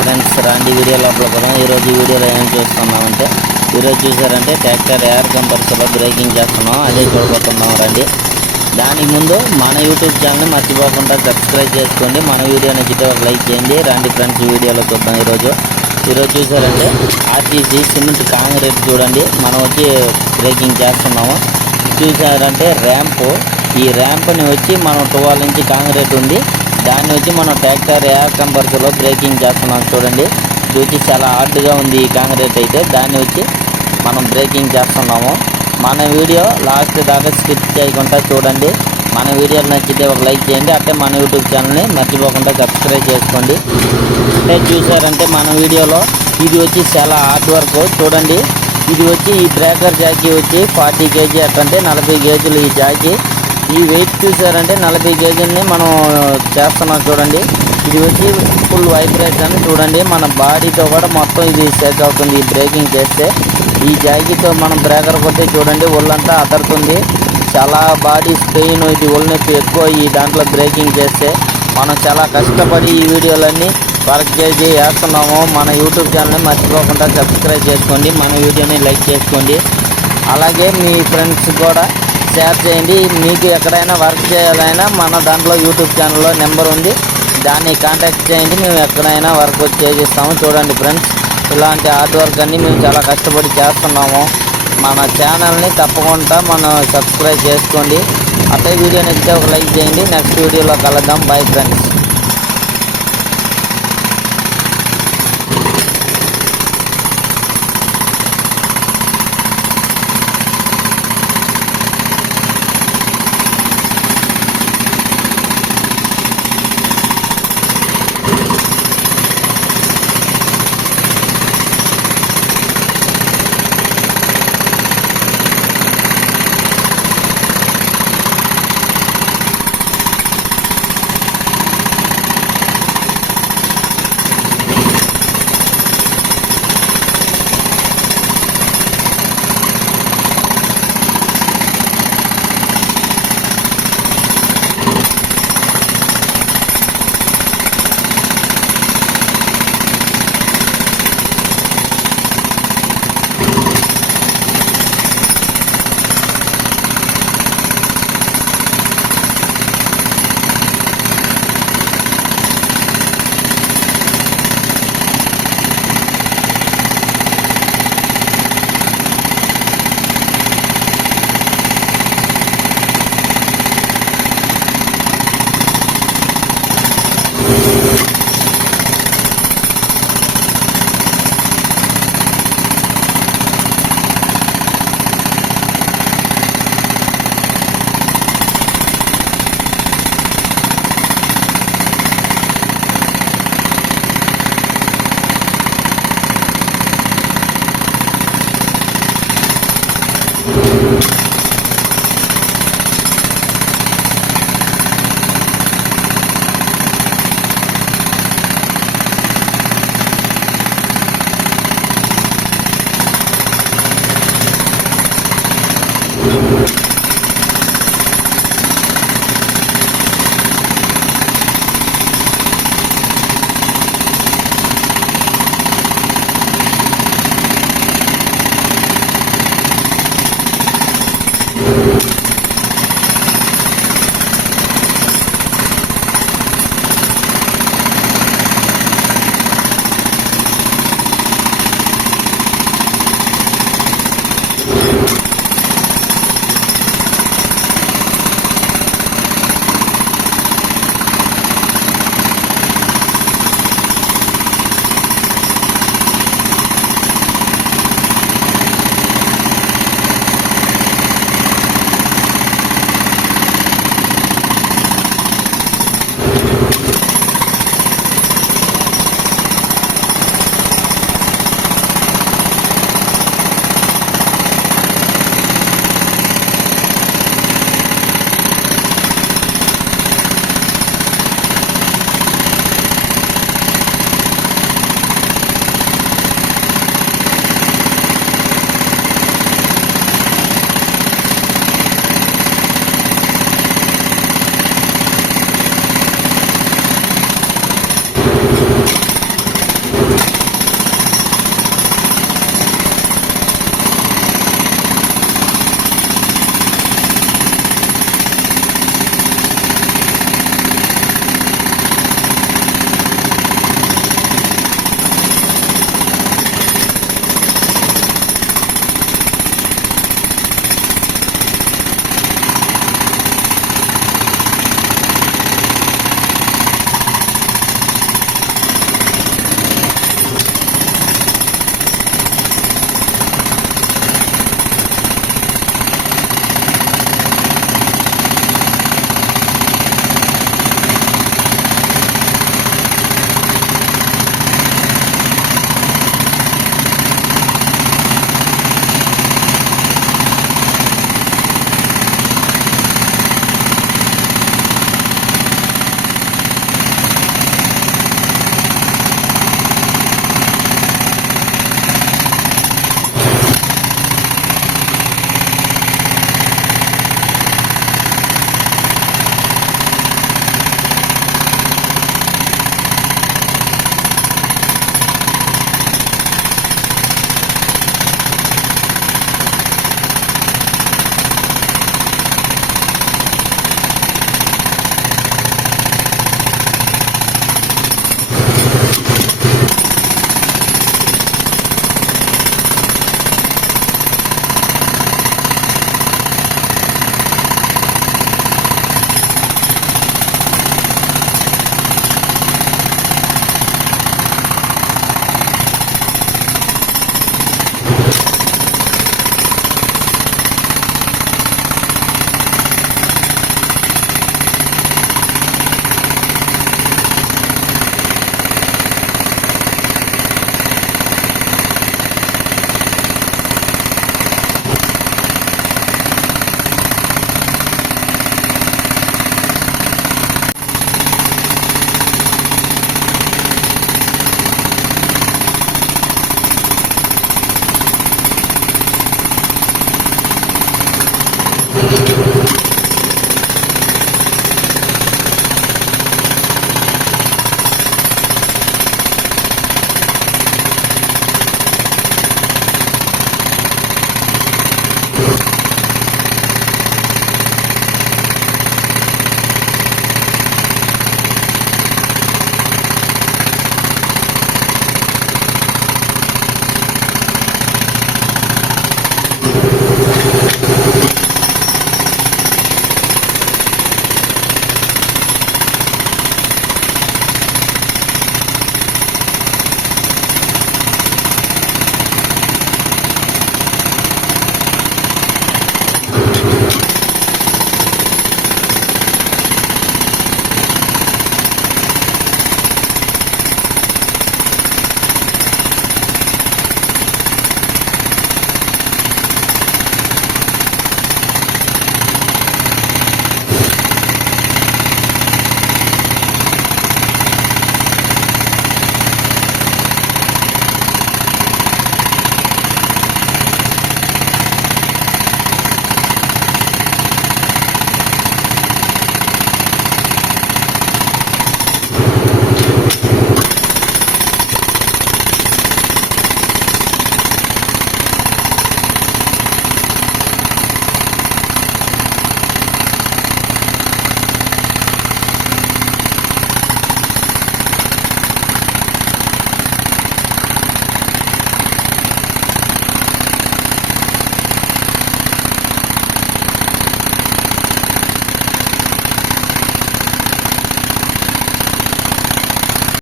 Friends రాండి video లోపల పోదాం. ఈరోజు ఈ వీడియోలో ఏం చూస్తున్నామంటే ఈరోజు చూసారంటే ట్రాక్టర్ ఎయిర్ కంపల్సరీలో బ్రేకింగ్ చేస్తున్నాం, అదే చూడబోతున్నాం రండి. దానికి ముందు మన యూట్యూబ్ ఛానల్ని మర్చిపోకుండా సబ్స్క్రైబ్ చేసుకోండి. మన వీడియో నచ్చితే ఒక లైక్ చేయండి. రండి ఫ్రెండ్స్ వీడియోలో చూద్దాం. ఈరోజు చూసారంటే ఆర్టీసీ సిమెంట్ కాంక్రీట్ చూడండి, మనం వచ్చి బ్రేకింగ్ చేస్తున్నాము. చూసారంటే ర్యాంపు, ఈ ర్యాంప్ని వచ్చి మనం 12 ఇంచ్ కాంక్రీట్ ఉంది, దాన్ని వచ్చి మనం ట్రాక్టర్ ఎయిర్ కంపల్సరీలో బ్రేకింగ్ చేస్తున్నాం. చూడండి ఇది వచ్చి చాలా హార్డ్గా ఉంది ఈ కాంక్రీట్ అయితే, దాన్ని వచ్చి మనం బ్రేకింగ్ చేస్తున్నాము. మన వీడియో లాస్ట్ దాకా స్కిప్ చేయకుండా చూడండి. మన వీడియోలు నచ్చితే ఒక లైక్ చేయండి. అంటే మన యూట్యూబ్ ఛానల్ని మర్చిపోకుండా సబ్స్క్రైబ్ చేసుకోండి. అంటే చూసారంటే మన వీడియోలో ఇది వచ్చి చాలా హార్డ్ వర్క్ చూడండి. ఇది వచ్చి ఈ బ్రేకర్ జాకీ వచ్చి 40 kg అంటే 40 kg ఈ జాకీ. ఈ వెయిట్ చూసారంటే 40 kgని మనం చేస్తున్నాం. చూడండి ఇది వచ్చి ఫుల్ వైబ్రేషన్ చూడండి, మన బాడీతో కూడా మొత్తం ఇది షేక్ అవుతుంది ఈ బ్రేకింగ్ చేస్తే. ఈ జాకీతో మనం బ్రేకర్ కొట్టి చూడండి ఒళ్ళంతా అదరుతుంది, చాలా బాడీ పెయిన్, ఇది ఒళ్ళు నొప్పి ఎక్కువ ఈ దాంట్లో బ్రేకింగ్ చేస్తే. మనం చాలా కష్టపడి ఈ వీడియోలన్నీ వర్క్ చేసి వేస్తున్నాము. మన యూట్యూబ్ ఛానల్ని మర్చిపోకుండా సబ్స్క్రైబ్ చేసుకోండి, మన వీడియోని లైక్ చేసుకోండి. అలాగే మీ ఫ్రెండ్స్ కూడా షేర్ చేయండి. మీకు ఎక్కడైనా వర్క్ చేయాలైనా మన దాంట్లో యూట్యూబ్ ఛానల్లో నెంబర్ ఉంది, దాన్ని కాంటాక్ట్ చేయండి. మేము ఎక్కడైనా వర్క్ చేసిస్తాము. చూడండి ఫ్రెండ్స్, ఇలాంటి హార్డ్ వర్క్ అన్నీ మేము చాలా కష్టపడి చేస్తున్నాము. మన ఛానల్ని తప్పకుండా మనం సబ్స్క్రైబ్ చేసుకోండి. అదే వీడియో నచ్చితే ఒక లైక్ చేయండి. నెక్స్ట్ వీడియోలో కలుద్దాం. Bye friends. You